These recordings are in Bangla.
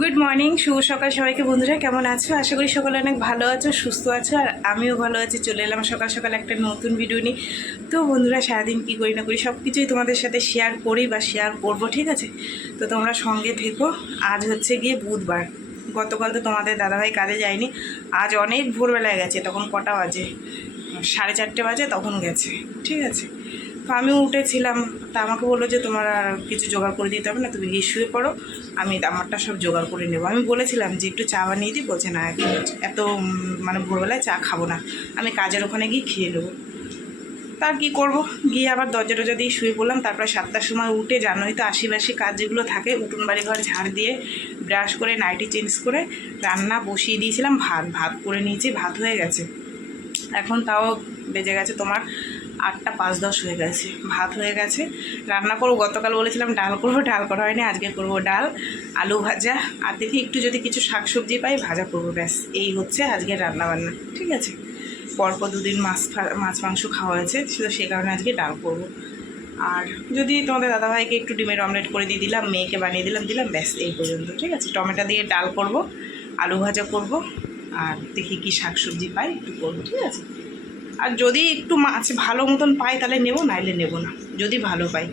গুড মর্নিং, শুভ সকাল সবাইকে। বন্ধুরা কেমন আছো? আশা করি সকলে অনেক ভালো আছো, সুস্থ আছো, আর আমিও ভালো আছি। চলে এলাম সকাল সকাল একটা নতুন ভিডিও নিয়ে। তো বন্ধুরা, সারাদিন কী করি না করি সব কিছুই তোমাদের সাথে শেয়ার করি বা শেয়ার করবো, ঠিক আছে? তো তোমরা সঙ্গে থেকো। আজ হচ্ছে গিয়ে বুধবার। গতকাল তো তোমাদের দাদাভাই কাজে যায়নি, আজ অনেক ভোরবেলায় গেছে। তখন কটা বাজে? 4:30 বাজে, তখন গেছে, ঠিক আছে? তো আমিও উঠেছিলাম, তা আমাকে বললো যে তোমার আর কিছু জোগাড় করে দিতে হবে না, তুমি গিয়ে শুয়ে পড়ো, আমি আমারটা সব জোগাড় করে নেবো। আমি বলেছিলাম যে একটু চা বানিয়ে দিই, বলছে না এত মানে ভোরবেলায় চা খাবো না, আমি কাজের ওখানে গিয়ে খেয়ে নেবো। তা কী করবো, গিয়ে আবার দরজা টরজা দিয়ে শুয়ে পড়লাম। তারপরে 7টার সময় উঠে, জানোই তো আশিবাসি কাজ যেগুলো থাকে, উঠোন বাড়ি ঘর ঝাড় দিয়ে ব্রাশ করে নাইটি চেঞ্জ করে রান্না বসিয়ে দিয়েছিলাম। ভাত করে নিয়েছি, ভাত হয়ে গেছে। এখন তাও বেজে গেছে তোমার 8টা 5-10 হয়ে গেছে, ভাত হয়ে গেছে। রান্না করবো, গতকাল বলেছিলাম ডাল করবো, ডাল করা হয়নি। আজকে করবো ডাল, আলু ভাজা, আর দেখি একটু যদি কিছু শাকসবজি পাই ভাজা করবো, ব্যাস। এই হচ্ছে আজকের রান্নাবান্না, ঠিক আছে? পরপর দুদিন মাছ মাংস খাওয়া হয়েছে, সে কারণে আজকে ডাল করবো। আর যদি তোমাদের দাদাভাইকে একটু ডিমের অমলেট করে দিয়ে দিলাম, মেয়েকে বানিয়ে দিলাম, ব্যাস এই পর্যন্ত, ঠিক আছে? টমেটো দিয়ে ডাল করব, আলু ভাজা করব, আর দেখি কি শাকসবজি পাই একটু করবো, ঠিক আছে? আর যদি একটু মাছ ভালো মতন পাই তাহলে নেবো, নাইলে নেবো না, যদি ভালো পাই।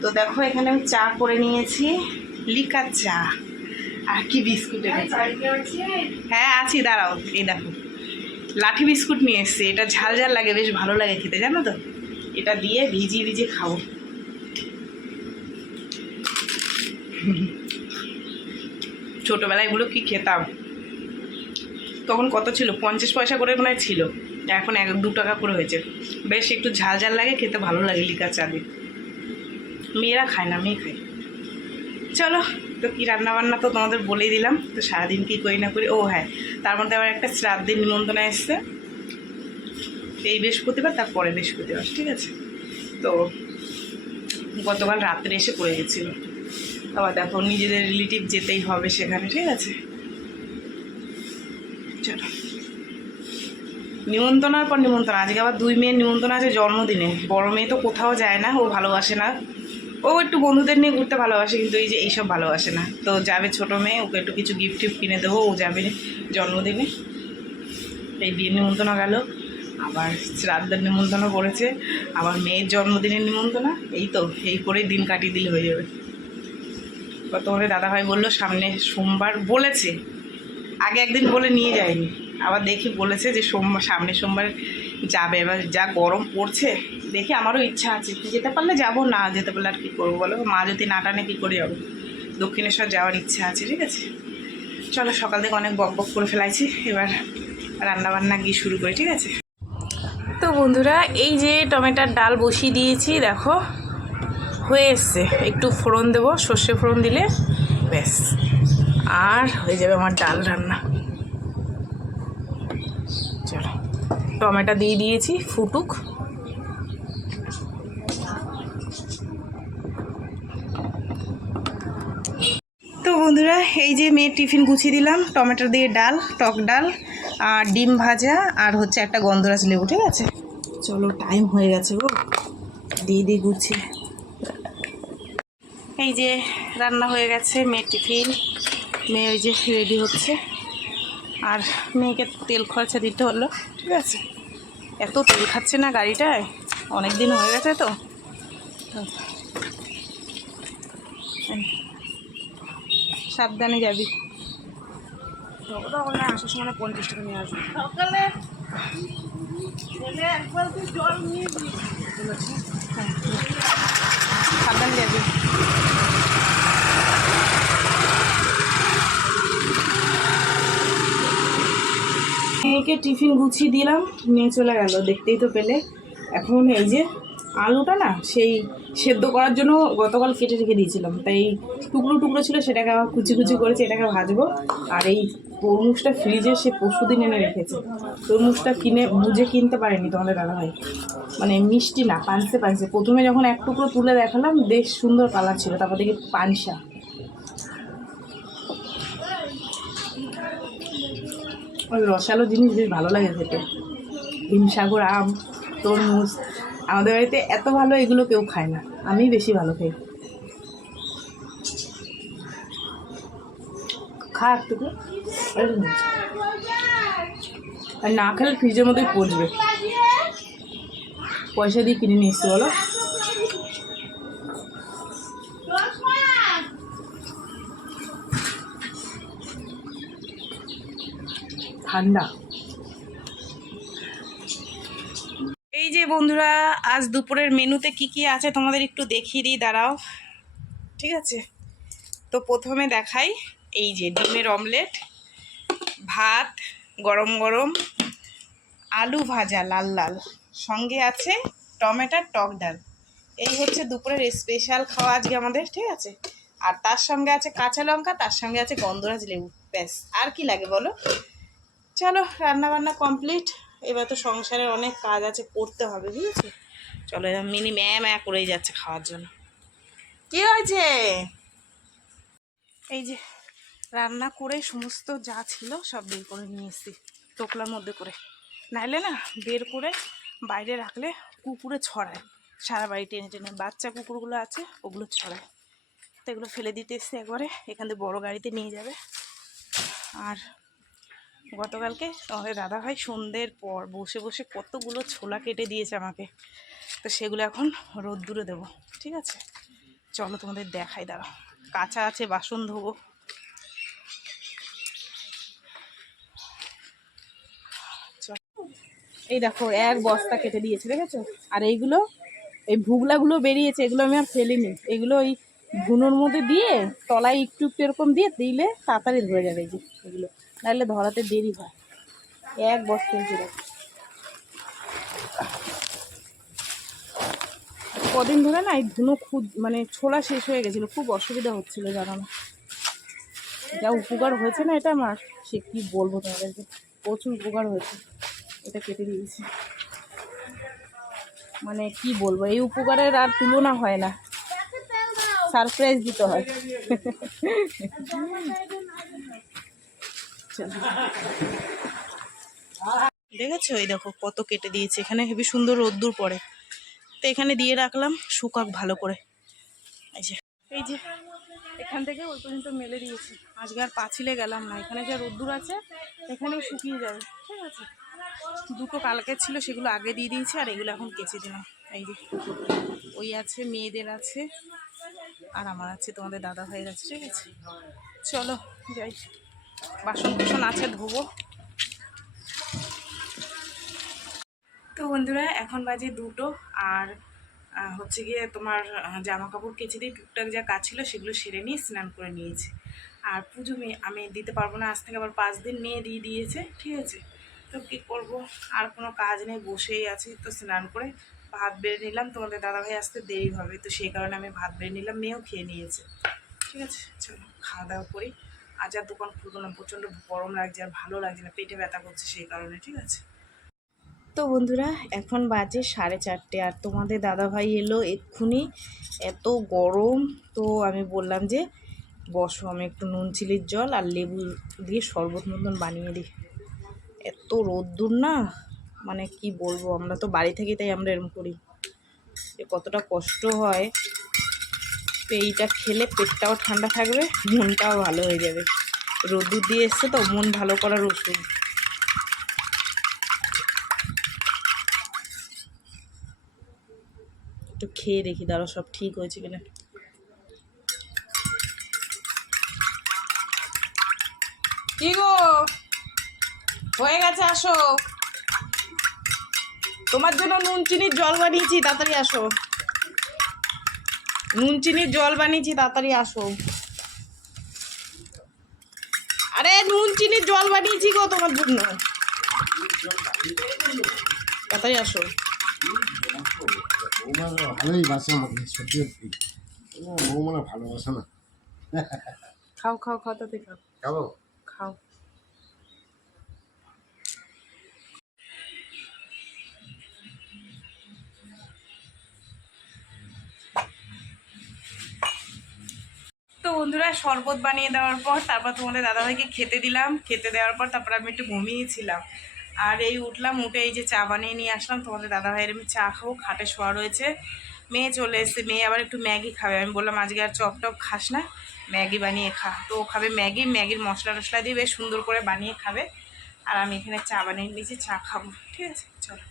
তো দেখো, এখানে আমি চা করে নিয়েছি, লিকার চা। আর কি বিস্কুট এনেছি? হ্যাঁ আছি, দাঁড়াও। এই দেখো, লাঠি বিস্কুট নিয়ে এসছি। এটা ঝাল ঝাল লাগে, বেশ ভালো লাগে খেতে, জানো তো? এটা দিয়ে ভিজিয়ে খাবো। ছোটোবেলায় এগুলো কি খেতাম, তখন কত ছিল? 50 পয়সা করে মনে হয় ছিল, এখন 1-2 টাকা করে হয়েছে। বেশ একটু ঝাল ঝাল লাগে, খেতে ভালো লাগে লিকার চা দিয়ে। মেয়েরা খায় না, মেয়ে খায়। চলো, তো কী রান্নাবান্না তো তোমাদের বলেই দিলাম। তো সারাদিন কী করি না করি, ও হ্যাঁ, তার মধ্যে আবার একটা শ্রাদ্ধের নিমন্ত্রণ এসছে এই বৃহস্পতিবার, তারপরে বৃহস্পতিবার, ঠিক আছে? তো গতকাল রাত্রে এসে পড়ে গেছিলো। আবার দেখো, নিজেদের রিলেটিভ যেতেই হবে সেখানে, ঠিক আছে? চলো, নিমন্ত্রণার পর নিমন্ত্রণ। আজকে আবার 2 মেয়ের নিমন্ত্রণ আছে জন্মদিনে। বড় মেয়ে তো কোথাও যায় না, ও ভালোবাসে না, ও একটু বন্ধুদের নিয়ে ঘুরতে ভালোবাসে, কিন্তু এই যে এইসব ভালোবাসে না। তো যাবে ছোটো মেয়ে, ওকে একটু কিছু গিফট টিফট কিনে দেবো, ও যাবে জন্মদিনে। এই বিয়ের নিমন্ত্রণ গেল, আবার শ্রাদ্ধের নিমন্ত্রণ করেছে, আবার মেয়ের জন্মদিনের নিমন্ত্রণ। এই তো, এই করেই দিন কাটিয়ে দিলে হয়ে যাবে। তোমাদের দাদাভাই বললো সামনে সোমবার, বলেছে আগে একদিন বলে নিয়ে যায়নি, আবার দেখি বলেছে যে সামনের সোমবার যাবে। এবার যা গরম পড়ছে, দেখি আমারও ইচ্ছা আছে, যেতে পারলে যাব, না যেতে পারলে আর কী করবো বলো? মা যদি না টানে কী করে যাবো? দক্ষিণেশ্বর যাওয়ার ইচ্ছা আছে, ঠিক আছে? চলো, সকাল থেকে অনেক বক করে ফেলাইছি, এবার রান্নাবান্না গিয়ে শুরু করি, ঠিক আছে? তো বন্ধুরা, এই যে টমেটোর ডাল বসিয়ে দিয়েছি, দেখো হয়ে এসছে। একটু ফোড়ন দেবো, সর্ষে ফোড়ন দিলে ব্যাস, আর হয়ে যাবে আমার ডাল রান্না। চলো, টমেটো দিয়ে দিয়েছি, ফুটুক। তো বন্ধুরা, এই যে মেয়ের টিফিন গুছিয়ে দিলাম, টমেটো দিয়ে ডাল, টক ডাল, আর ডিম ভাজা, আর হচ্ছে একটা গন্ধরাজ লেবু, ঠিক আছে? চলো, টাইম হয়ে গেছে গো, দিয়ে গুছিয়ে। এই যে রান্না হয়ে গেছে, মেয়ের টিফিন, মেয়ে ওই যে রেডি হচ্ছে। আর মেয়েকে তেল খরচা দিতে হলো, ঠিক আছে? এত তেল খাচ্ছে না গাড়িটায়, অনেক দিন হয়ে গেছে তো। সাবধানে যাবি, আসার সময় 50 টাকা নিয়ে আসবো। সকালে একবার জল নিয়ে সাবধানে যাবি। মেয়েকে টিফিন গুছিয়ে দিলাম, নিয়ে চলে গেল, দেখতেই তো পেলে। এখন এই যে আলুটা না, সেই সেদ্ধ করার জন্য গতকাল কেটে রেখে দিয়েছিলাম, তাই টুকরো ছিল, সেটাকে আবার কুচি করেছি, এটাকে ভাজবো। আর এই তরমুজটা ফ্রিজে সে পরশুদিন এনে রেখেছে। তরমুজটা বুঝে কিনতে পারেনি তোমাদের দাদাভাই, মানে মিষ্টি না, পানসে। প্রথমে যখন এক টুকরো তুলে দেখালাম, বেশ সুন্দর কালার ছিল, তারপর দেখি পানসা। ওই রসালো জিনিস বেশ ভালো লাগে খেতে, হিমসাগর আম, তরমুজ। আমাদের বাড়িতে এত ভালো এগুলো কেউ খায় না, আমি বেশি ভালো খাই। খা একটুকু, আর না খেলে ফ্রিজের মধ্যেই পচবে। পয়সা দিয়ে কিনে নিয়ে এসছি বলো। ঠান্ডা। এই যে বন্ধুরা, আজ দুপুরের মেনুতে কি কি আছে তোমাদের একটু দেখিয়ে দিই, দাঁড়াও। ঠিক আছে, তো প্রথমে দেখাই, এই যে ডিমের অমলেট, ভাত গরম গরম, আলু ভাজা লাল লাল, সঙ্গে আছে টমেটোর টক ডাল। এই হচ্ছে দুপুরের স্পেশাল খাওয়া আজকে আমাদের। ঠিক আছে, আর তার সঙ্গে আছে কাঁচা লঙ্কা, তার সঙ্গে আছে গন্ধরাজ লেবু, ব্যাস। আর কি লাগে বলো? চলো, রান্না বান্না কমপ্লিট। এবার তো সংসারের অনেক কাজ আছে, করতে হবে, বুঝেছো? চলো, এবার মিনি ম্যা করেই যাচ্ছে খাওয়ার জন্য। কি হয়েছে? এই যে রান্না করে সমস্ত যা ছিল সব বের করে নিয়ে এসেছি টোকলার মধ্যে করে, নাইলে না বের করে বাইরে রাখলে কুকুরে ছড়ায়, সারা বাড়ি টেনে টেনে। বাচ্চা কুকুরগুলো আছে, ওগুলো ছড়ায়, তো এগুলো ফেলে দিতে এসছে একবারে। এখান থেকে বড়ো গাড়িতে নিয়ে যাবে। আর গতকালকে তোমাদের দাদাভাই সন্ধ্যের পর বসে বসে কতগুলো ছোলা কেটে দিয়েছে আমাকে, তো সেগুলো এখন রোদ্দুরে দেবো। ঠিক আছে, চলো তোমাদের দেখাই, দাঁড়াও। কাঁচা আছে, বাসন ধোবো। এই দেখো, এক বস্তা কেটে দিয়েছে, দেখেছো? আর এইগুলো, এই ভুগলাগুলো বেরিয়েছে, এগুলো আমি আর ফেলিনি। এগুলো ওই ধুনোর মধ্যে দিয়ে তলায় একটু একটু এরকম দিয়ে দিলে তাড়াতাড়ি ধরে যাবে। এই যে এগুলো, নাহলে ধরাতে দেরি হয়। এক বস্তা হয়েছে, দেখো। কদিন ধরে না এই ধুনো মানে ছোলা শেষ হয়ে গেছিলো, খুব অসুবিধা হচ্ছিলো জানানো। যা উপকার হয়েছে না এটা আমার, সে কি বলবো তোমাদেরকে, প্রচুর উপকার হয়েছে। এটা কেটে দিয়েছি, মানে কি বলবো, এই উপকারের আর তুলনা হয় না, সারপ্রাইজ দিতে হয়। দেখেছো, এই দেখো কত কেটে দিয়েছে। এখানে হেবি সুন্দর রোদ্দুর পড়ে, তো এখানে দিয়ে রাখলাম শুকাক ভালো করে। এই যে এখান থেকে ওই পর্যন্ত মেলে দিয়েছি। আজকে আর পাঁচিলে গেলাম না, এখানে যা রোদ্দুর আছে এখানেই শুকিয়ে যাবে। ঠিক আছে, দুটো কালকে ছিল, সেগুলো আগে দিয়ে দিয়েছি, আর এগুলো এখন কেচে দিলাম। এই যে ওই আছে, মেয়েদের আছে, আর আমার আছে, তোমাদের দাদা ভাইয়ের আছে। ঠিক আছে, চলো যাই, বাসন কুসন আছে ধোবো। তো বন্ধুরা, এখন বাজে 2টো, আর হচ্ছে গিয়ে তোমার জামা কাপড় কেচে দিয়ে টুকটাক যা কাজ ছিল সেগুলো সেরে নিয়ে স্নান করে নিয়েছি। আর পুজো আমি দিতে পারবো না, আজ থেকে আবার 5 দিন মেয়ে দিয়ে দিয়েছে। ঠিক আছে, তো কী করবো, আর কোনো কাজ নেই, বসেই আছি। তো স্নান করে ভাত বেড়ে নিলাম, তোমাদের দাদাভাই আসতে দেরি হবে, তো সেই কারণে আমি ভাত বেড়ে নিলাম, মেয়েও খেয়ে নিয়েছে। ঠিক আছে, চলো খাওয়া দাওয়া করি। আজ আর দোকান খুলবো না, প্রচণ্ড গরম লাগছে, আর ভালো লাগছে না, পেটে ব্যথা করছে সেই কারণে। ঠিক আছে, তো বন্ধুরা এখন বাজে 4:30, আর তোমাদের দাদাভাই এলো এক্ষুনি। এত গরম, তো আমি বললাম যে বসো, আমি একটু নুন চিলির জল আর লেবু দিয়ে শরবত মতন বানিয়ে দিই। এত রোদ্দুর না, মানে কি বলবো, আমরা তো বাড়ি থেকে, তাই আমরা এরকম করি, কতটা কষ্ট হয়। তো এইটা খেলে পেটটাও ঠান্ডা থাকবে, মনটাও ভালো হয়ে যাবে। রোদ্দুর দিয়ে এসছে তো, মন ভালো করার ওষুধ। একটু খেয়ে দেখি, দাঁড়াও, সব ঠিক হয়েছে কিনা। কি গো, হয়ে গেছে, আসো। তোমার জন্য নুন চিনির জল বানিয়েছি, তাড়াতাড়ি আসো। নুন চিনির জল বানিয়েছি, তাড়াতাড়ি আসো। আরে নুন চিনির জল বানিয়েছি গো তোমার জন্য, তাড়াতাড়ি আসো। ভালোই বাসে আমাকে, সত্যি সত্যি বউ মানে ভালোবাসে না। খাও খাও খাও, তাতে খাও, খাবো, খাও। তো বন্ধুরা, শরবত বানিয়ে দেওয়ার পর তারপর তোমাদের দাদাভাইকে খেতে দিলাম। খেতে দেওয়ার পর তারপর আমি একটু ঘুমিয়েছিলাম, আর এই উঠলাম, উঠে এই যে চা বানিয়ে নিয়ে আসলাম। তোমাদের দাদাভাইয়ের আমি চা খাবো, খাটে শোয়া রয়েছে। মেয়ে চলে এসেছে, মেয়ে আবার একটু ম্যাগি খাবে। আমি বললাম আজকে আর চপ টপ খাস না, ম্যাগি বানিয়ে খা। তো ও খাবে ম্যাগি, ম্যাগির মশলা টশলা দিয়ে বেশ সুন্দর করে বানিয়ে খাবে। আর আমি এখানে চা বানিয়ে নিয়েছি, চা খাবো। ঠিক আছে, চলো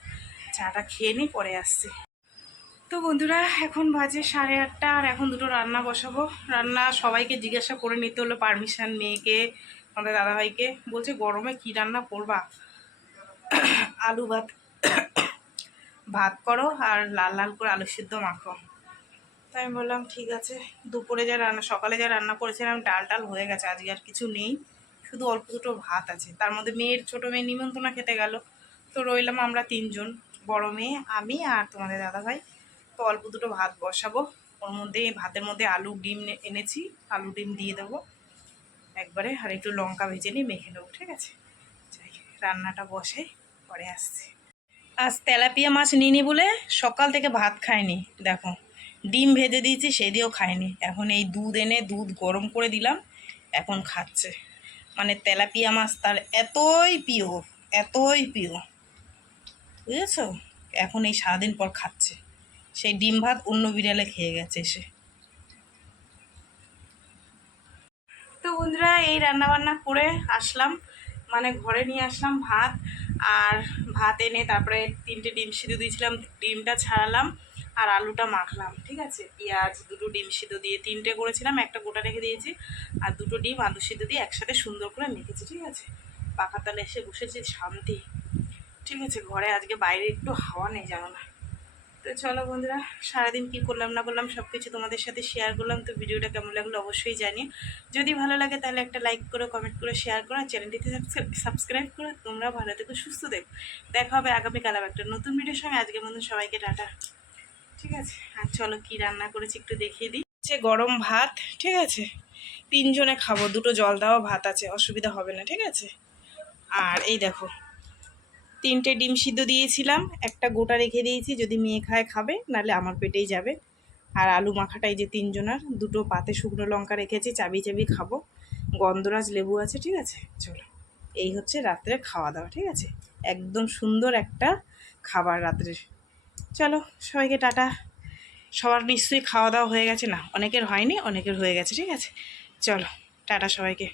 চাটা খেয়ে নিই, পরে আসছি। তো বন্ধুরা এখন বাজে 8:30, আর এখন দুটো রান্না বসাবো। রান্না সবাইকে জিজ্ঞাসা করে নিতে হলো পারমিশন, মেয়েকে, আমাদের দাদাভাইকে। বলছে গরমে কি রান্না করবা, আলু ভাত ভাত করো আর লাল লাল করে আলু সিদ্ধ মাখো। তাই আমি বললাম ঠিক আছে। দুপুরে যা রান্না, সকালে যা রান্না করেছিলাম ডাল টাল হয়ে গেছে, আজকে আর কিছু নেই, শুধু অল্প দুটো ভাত আছে। তার মধ্যে মেয়ের, ছোটো মেয়ে নিমন্ত্রণ খেতে গেল, তো রইলাম আমরা 3 জন, বড় মেয়ে, আমি আর তোমাদের দাদাভাই। তো অল্প দুটো ভাত বসাবো, ওর মধ্যে ভাতের মধ্যে আলু ডিম এনেছি, আলু ডিম দিয়ে দেবো একবারে, আর একটু লঙ্কা ভেজে নিয়ে মেখে নেবো। ঠিক আছে, যাই রান্নাটা বসে পরে আসছি। আজ তেলাপিয়া মাছ নিইনি বলে সকাল থেকে ভাত খায়নি। দেখো ডিম ভেজে দিয়েছি, সে দিয়েও খায়নি। এখন এই দুধ এনে দুধ গরম করে দিলাম, এখন খাচ্ছে। মানে তেলাপিয়া মাছ তার এতই প্রিয়, এতই প্রিয়, বুঝেছ? এখন এই সারাদিন পর খাচ্ছে। সেই ডিম ভাত অন্য বিড়ালে খেয়ে গেছে এসে। তো বন্ধুরা এই রান্না বান্না করে আসলাম, মানে ঘরে নিয়ে আসলাম ভাত। আর ভাত এনে তারপরে 3টে ডিম সিদ্ধ দিয়েছিলাম, ডিমটা ছাড়ালাম আর আলুটা মাখলাম। ঠিক আছে, পেঁয়াজ, 2টো ডিম সিদ্ধ দিয়ে 3টে করেছিলাম, একটা গোটা রেখে দিয়েছি, আর 2টো ডিম আলু সিদ্ধ দিয়ে একসাথে সুন্দর করে মেখেছি। ঠিক আছে, পাখার তলে এসে বসেছি, শান্তি। ঠিক আছে, ঘরে আজকে বাইরে একটু হাওয়া নেই, জানো না। তো চলো বন্ধুরা, সারাদিন কী করলাম না করলাম সব কিছু তোমাদের সাথে শেয়ার করলাম। তো ভিডিওটা কেমন লাগলো অবশ্যই জানিয়ে, যদি ভালো লাগে তাহলে একটা লাইক করো, কমেন্ট করে শেয়ার করো, আর চ্যানেলটিতে সাবস্ক্রাইব করো। তোমরা ভালো থেকো, সুস্থ দেখো। দেখা হবে আগামীকাল আবার একটা নতুন ভিডিওর সঙ্গে। আজকে বন্ধু সবাইকে টাটা। ঠিক আছে, আর চলো কি রান্না করেছি একটু দেখিয়ে দিই। হচ্ছে গরম ভাত। ঠিক আছে, 3 জনে খাবো, 2টো জল দেওয়া ভাত আছে, অসুবিধা হবে না। ঠিক আছে, আর এই দেখো 3টে ডিম সিদ্ধ দিয়েছিলাম, একটা গোটা রেখে দিয়েছি, যদি মেয়ে খায় খাবে, নাহলে আমার পেটেই যাবে। আর আলু মাখাটাই যে 3 জনার, 2টো পাতে শুকনো লঙ্কা রেখেছি, চাবি চাবি খাবো, গন্ধরাজ লেবু আছে। ঠিক আছে, চলো এই হচ্ছে রাত্রে খাওয়া দাওয়া। ঠিক আছে, একদম সুন্দর একটা খাবার রাত্রের। চলো সবাইকে টাটা। সবার নিশ্চয়ই খাওয়া দাওয়া হয়ে গেছে, না অনেকের হয়নি, অনেকের হয়ে গেছে। ঠিক আছে, চলো টাটা সবাইকে।